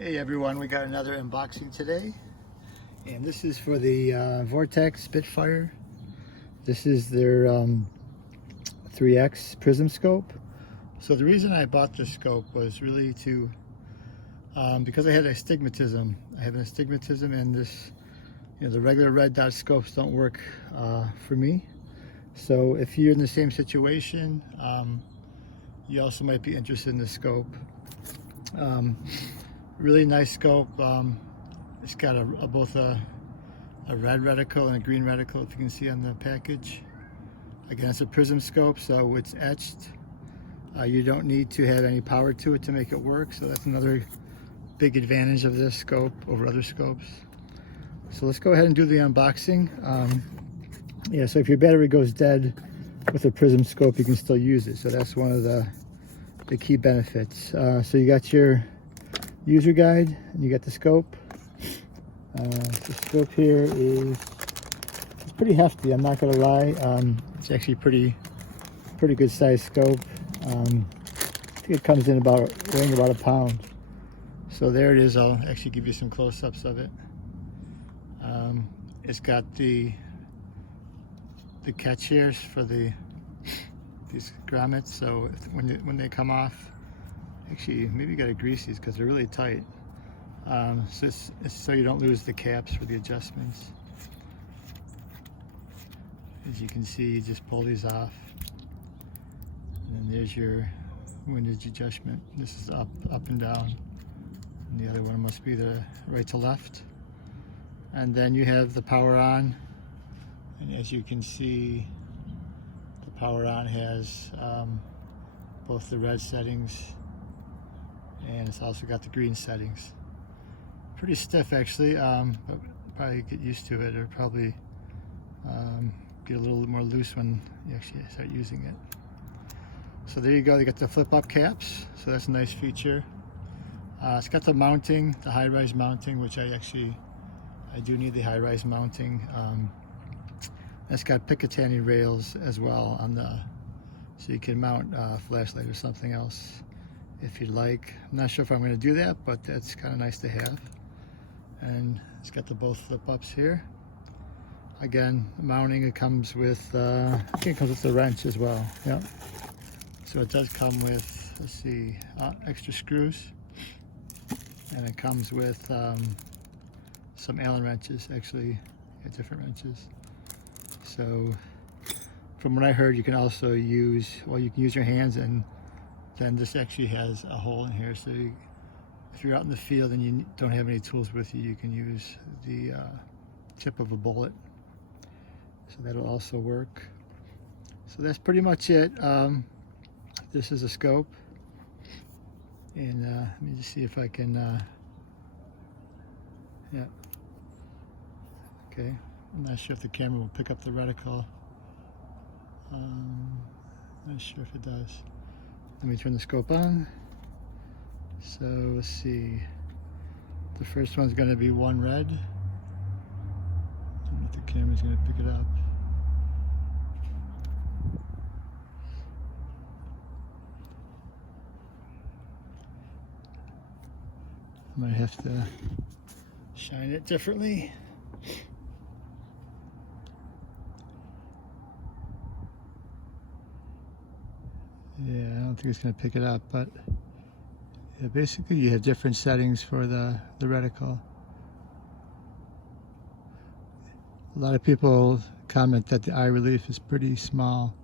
Hey everyone, we got another unboxing today, and this is for the Vortex Spitfire. This is their 3X Prism Scope. So the reason I bought this scope was really to, because I had astigmatism. I have an astigmatism, and this, the regular red dot scopes don't work for me. So if you're in the same situation, you also might be interested in this scope. Really nice scope. It's got both a red reticle and a green reticle, if you can see on the package. Again, it's a prism scope, so it's etched. You don't need to have any power to it to make it work, so that's another big advantage of this scope over other scopes. So let's go ahead and do the unboxing. Yeah, so if your battery goes dead with a prism scope, you can still use it. So that's one of the key benefits. So you got your user guide and you got the scope. The scope here it's pretty hefty, I'm not gonna lie. It's actually pretty good size scope. I think it comes in weighing about a pound. So there it is. I'll actually give you some close-ups of it. It's got the catch here for these grommets, so when they come off, actually maybe you gotta grease these because they're really tight. So it's so you don't lose the caps for the adjustments. As you can see, you just pull these off, and then there's your windage adjustment. This is up and down, and the other one must be the right to left. And then you have the power on, and as you can see, the power on has both the red settings, and it's also got the green settings. Pretty stiff actually, but probably get used to it, or probably get a little more loose when you actually start using it. So there you go, they got the flip up caps, so that's a nice feature. It's got the mounting, the high-rise mounting, which I do need the high-rise mounting. It's got Picatinny rails as well so you can mount a flashlight or something else if you'd like. I'm not sure if I'm going to do that, but that's kind of nice to have. And it's got the both flip ups here. Again, mounting, it comes with, I think it comes with the wrench as well. Yep. So it does come with, let's see, extra screws. And it comes with some Allen wrenches, actually, different wrenches. So from what I heard, you can also use, you can use your hands, and then this actually has a hole in here, so if you're out in the field and you don't have any tools with you, you can use the tip of a bullet. So that'll also work. So that's pretty much it. This is a scope, and let me just see if I can, yeah, okay. I'm not sure if the camera will pick up the reticle. Not sure if it does. Let me turn the scope on. So let's see. The first one's going to be one red. I don't know if the camera's going to pick it up. I might have to shine it differently. Yeah, I don't think it's going to pick it up, but yeah, basically you have different settings for the reticle. A lot of people comment that the eye relief is pretty small,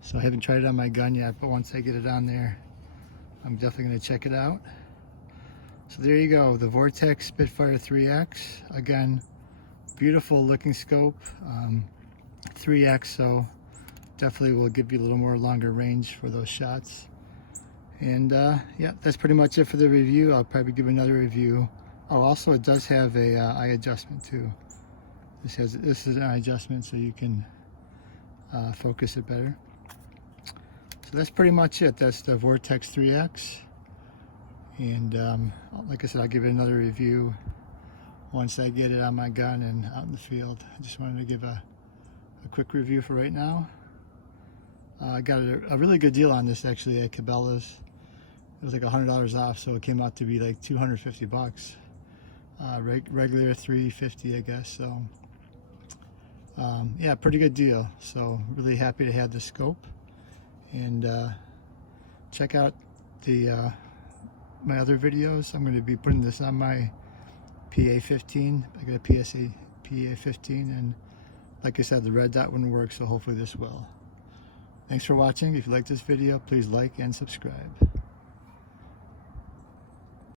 so I haven't tried it on my gun yet, but once I get it on there, I'm definitely going to check it out. So there you go, the Vortex Spitfire 3X. Again, beautiful looking scope, 3X, so definitely will give you a little more longer range for those shots. And yeah, that's pretty much it for the review. I'll probably give another review. Oh, also it does have a eye adjustment too. This is an eye adjustment, so you can focus it better. So that's pretty much it. That's the Vortex 3X. And like I said, I'll give it another review once I get it on my gun and out in the field. I just wanted to give a quick review for right now. I got a really good deal on this actually at Cabela's. it was like $100 off, so it came out to be like 250 bucks. Regular $350, I guess. So yeah, pretty good deal. So really happy to have the scope. And check out the my other videos. I'm going to be putting this on my PA-15. I got a PSA PA-15, and like I said, the red dot wouldn't work, so hopefully this will. Thanks for watching. If you like this video, please like and subscribe.